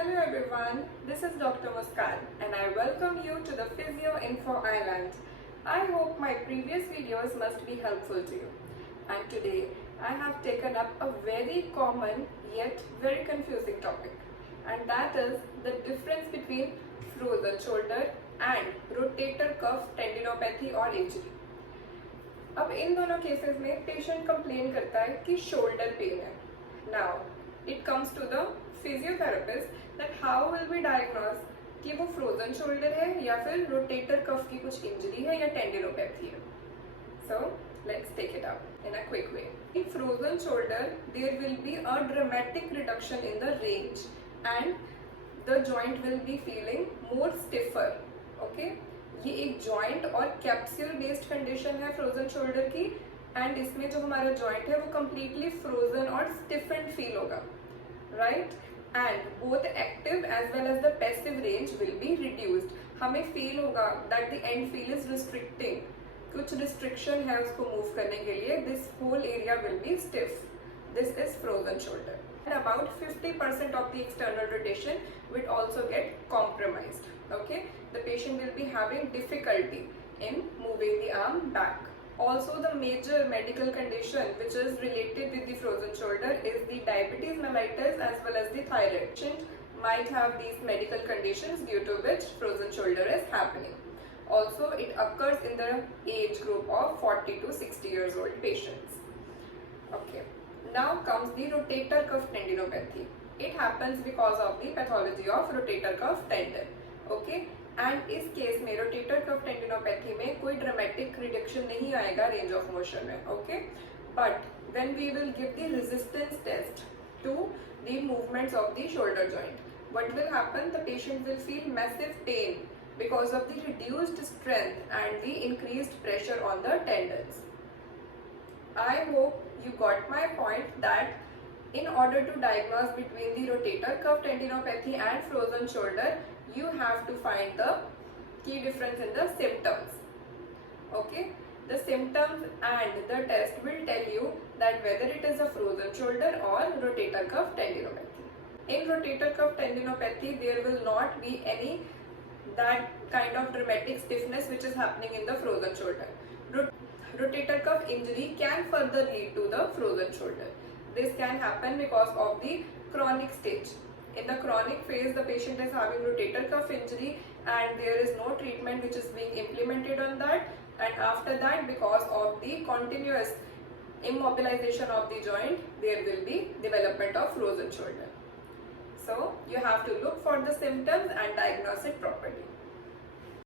Hello everyone, this is Dr. Muskan and I welcome you to the Physio Info Island. I hope my previous videos must be helpful to you. And today I have taken up a very common yet very confusing topic, and that is the difference between frozen shoulder and rotator cuff tendinopathy or injury. अब इन दोनों cases में patient complain करता है कि shoulder pain है. Now it comes to the physiotherapist that how will we diagnose कि वो frozen shoulder है या फिर रोटेटर कफ की कुछ इंजरी है या टेंडिनोपैथी है. So let's take it up in a quick way. In frozen shoulder there will be a dramatic reduction in the range and the joint will be feeling more stiffer. Okay, ये एक joint और capsule based condition है frozen shoulder की, and इसमें जो हमारा joint है वो कम्प्लीटली फ्रोजन और स्टिफेंड फील होगा, right. And both active as well as the passive range will be reduced. हमें फील होगा that the end feel is restricting, कुछ रिस्ट्रिक्शन है उसको मूव करने के लिए. This whole area will be stiff. This is frozen shoulder. And about 50% of the external rotation will also get compromised. Okay, the patient will be having difficulty in moving the arm back. Also, the major medical condition which is related with the frozen shoulder is the diabetes mellitus as well as the thyroid. Patient might have these medical conditions due to which frozen shoulder is happening. Also, it occurs in the age group of 40 to 60 years old patients. Okay. Now comes the rotator cuff tendinopathy. It happens because of the pathology of rotator cuff tendon. Okay, and इस case में rotator cuff tendinopathy में कोई dramatic reduction नहीं आएगा range of motion में. Okay, but when we will give the resistance test to the movements of the shoulder joint, what will happen? The patient will feel massive pain because of the reduced strength and the increased pressure on the tendons. I hope you got my point that in order to diagnose between the rotator cuff tendinopathy and frozen shoulder, you have to find the key difference in the symptoms. Okay, the symptoms and the test will tell you that whether it is a frozen shoulder or rotator cuff tendinopathy. In rotator cuff tendinopathy, there will not be any that kind of dramatic stiffness which is happening in the frozen shoulder. Rotator cuff injury can further lead to the frozen shoulder. This can happen because of the chronic stage. In the chronic phase, the patient is having rotator cuff injury and there is no treatment which is being implemented on that, and after that, because of the continuous immobilization of the joint, there will be development of frozen shoulder. So you have to look for the symptoms and diagnose it properly.